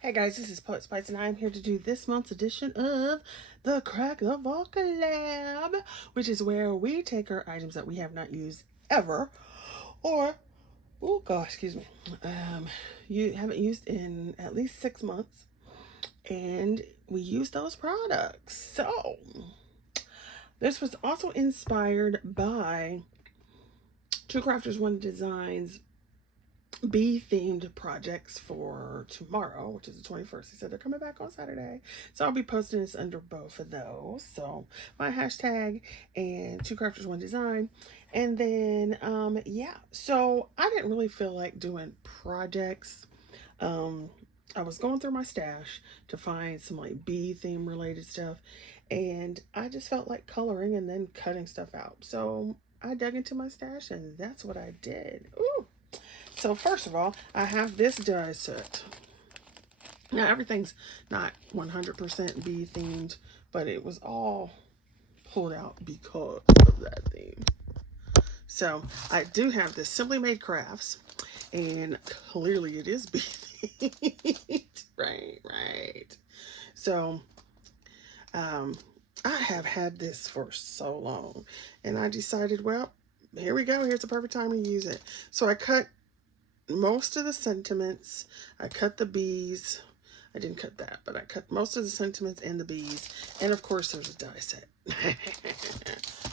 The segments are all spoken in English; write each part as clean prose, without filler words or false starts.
Hey guys, this is Poetspice and I'm here to do this month's edition of the Crack the Vault collab, which is where we take our items that we have not used ever, or, oh gosh, excuse me, you haven't used in at least 6 months, and we use those products. So, this was also inspired by Two Crafters One Designs bee themed projects for tomorrow, which is the 21st. He said they're coming back on Saturday, so I'll be posting this under both of those. So my hashtag and Two Crafters One Design. And then yeah, so I didn't really feel like doing projects. I was going through my stash to find some like bee theme related stuff, and I just felt like coloring and then cutting stuff out. So I dug into my stash and that's what I did. Ooh. So first of all, I have this die set. Now everything's not 100% bee themed, but it was all pulled out because of that theme. So I do have this Simply Made Crafts, and clearly it is bee themed. Right. So I have had this for so long, and I decided, well, here we go. Here's the perfect time to use it. So I cut most of the sentiments. I cut the bees. I didn't cut that, but I cut most of the sentiments and the bees. And of course there's a die set.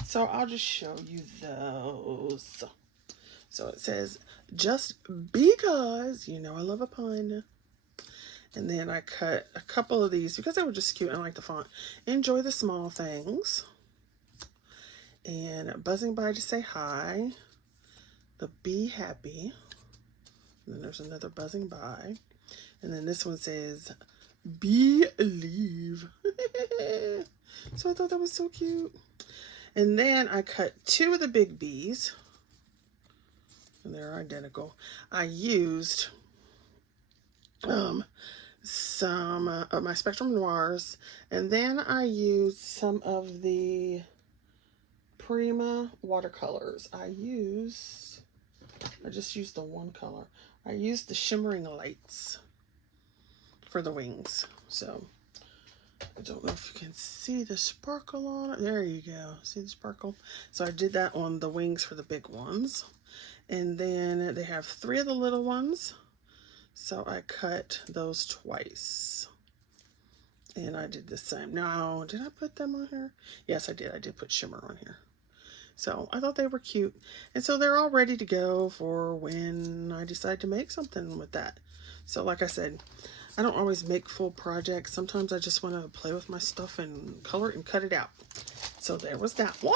So I'll just show you those. So it says, just because, you know I love a pun. And then I cut a couple of these because they were just cute and I like the font. Enjoy the small things. And buzzing by to say hi. The Be Happy. And then there's another buzzing by. And then this one says, Believe. So I thought that was so cute. And then I cut 2 of the big bees. And they're identical. I used some of my Spectrum Noirs. And then I used some of the Prima watercolors. I just used the one color. I used the Shimmering Lights for the wings. So, I don't know if you can see the sparkle on it. There you go. See the sparkle? So I did that on the wings for the big ones. And then they have 3 of the little ones. So I cut those twice. And I did the same. Now, did I put them on here? Yes, I did. I did put shimmer on here. So I thought they were cute. And so they're all ready to go for when I decide to make something with that. So like I said, I don't always make full projects. Sometimes I just want to play with my stuff and color it and cut it out. So there was that one.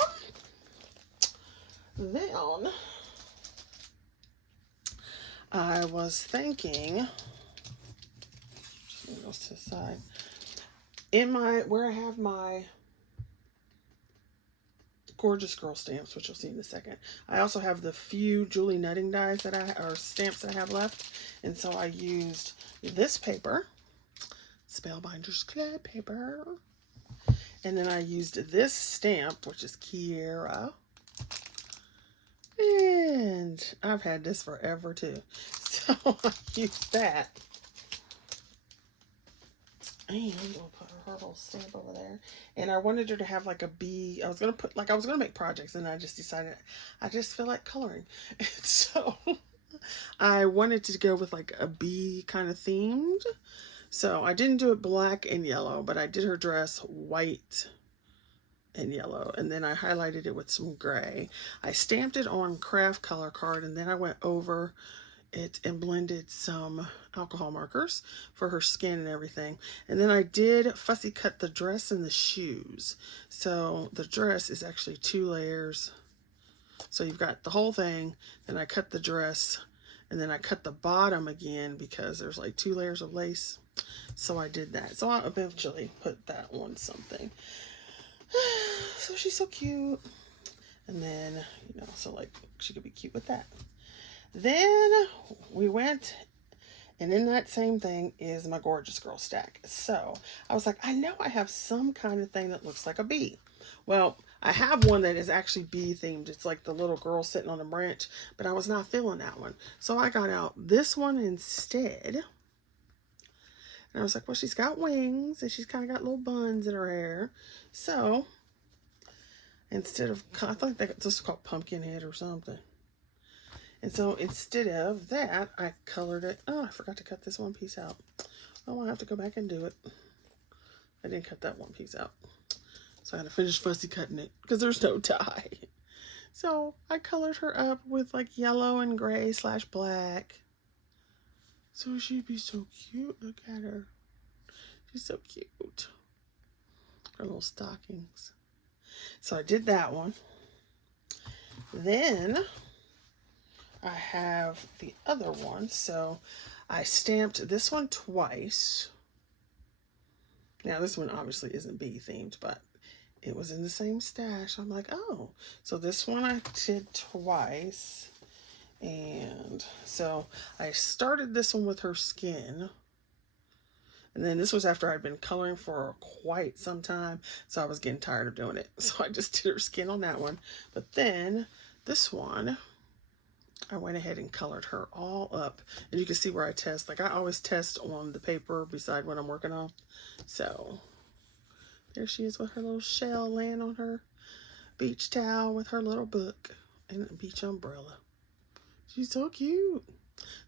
Then I was thinking, just go to the side. In where I have my Gorjuss Girl stamps, which you'll see in a second. I also have the few Julie Nutting dies or stamps that I have left. And so I used this paper, Spellbinders Club paper. And then I used this stamp, which is Kiera. And I've had this forever too. So I used that. And we'll put her little stamp over there. And I wanted her to have like a bee. I was going to make projects, and I just decided I just feel like coloring. And so I wanted to go with like a bee kind of themed. So I didn't do it black and yellow, but I did her dress white and yellow. And then I highlighted it with some gray. I stamped it on craft color card, and then I went over it and blended some alcohol markers for her skin and everything. And then I did fussy cut the dress and the shoes. So the dress is actually 2 layers. So you've got the whole thing, then I cut the dress, and then I cut the bottom again because there's like 2 layers of lace. So I did that. So I'll eventually put that on something. So she's so cute. And then, you know, so like she could be cute with that. Then we went, and in that same thing is my Gorjuss Girl stack. So I was like, I know I have some kind of thing that looks like a bee. Well, I have one that is actually bee themed. It's like the little girl sitting on a branch, but I was not feeling that one. So I got out this one instead. And I was like, well, she's got wings and she's kind of got little buns in her hair. So instead of, I think this is called pumpkin head or something. And so instead of that, I colored it. Oh, I forgot to cut this one piece out. Oh, I'll have to go back and do it. I didn't cut that one piece out. So I had to finish fussy cutting it because there's no tie. So I colored her up with like yellow and gray / black. So she'd be so cute. Look at her. She's so cute. Her little stockings. So I did that one. Then I have the other one. So I stamped this one twice. Now this one obviously isn't bee themed, but it was in the same stash. I'm like, oh, so this one I did twice. And so I started this one with her skin. And then this was after I'd been coloring for quite some time. So I was getting tired of doing it. So I just did her skin on that one. But then this one, I went ahead and colored her all up. And you can see where I test. Like I always test on the paper beside what I'm working on. So there she is with her little shell laying on her beach towel with her little book and a beach umbrella. She's so cute.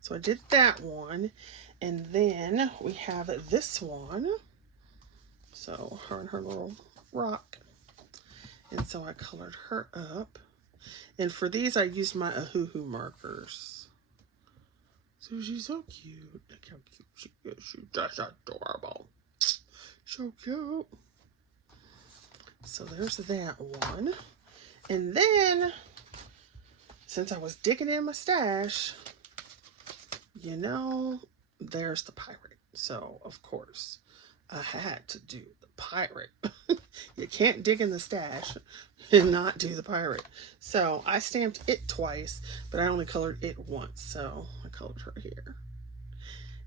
So I did that one. And then we have this one. So her and her little rock. And so I colored her up. And for these, I used my Ohuhu markers. So she's so cute. Look how cute she is. She's just adorable. So cute. So there's that one. And then, since I was digging in my stash, you know, there's the pirate. So, of course, I had to do the pirate. You can't dig in the stash and not do the pirate. So, I stamped it twice, but I only colored it once. So, I colored her here.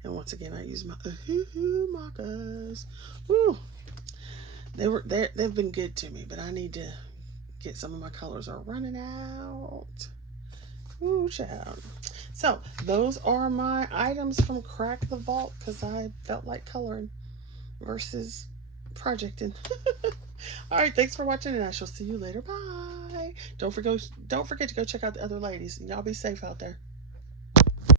And once again, I used my Ohuhu markers. Woo! They've been good to me, but I need to get some of my colors are running out. Ooh, child. So those are my items from Crack the Vault because I felt like coloring versus projecting. All right, thanks for watching, and I shall see you later. Bye. Don't forget to go check out the other ladies. Y'all be safe out there.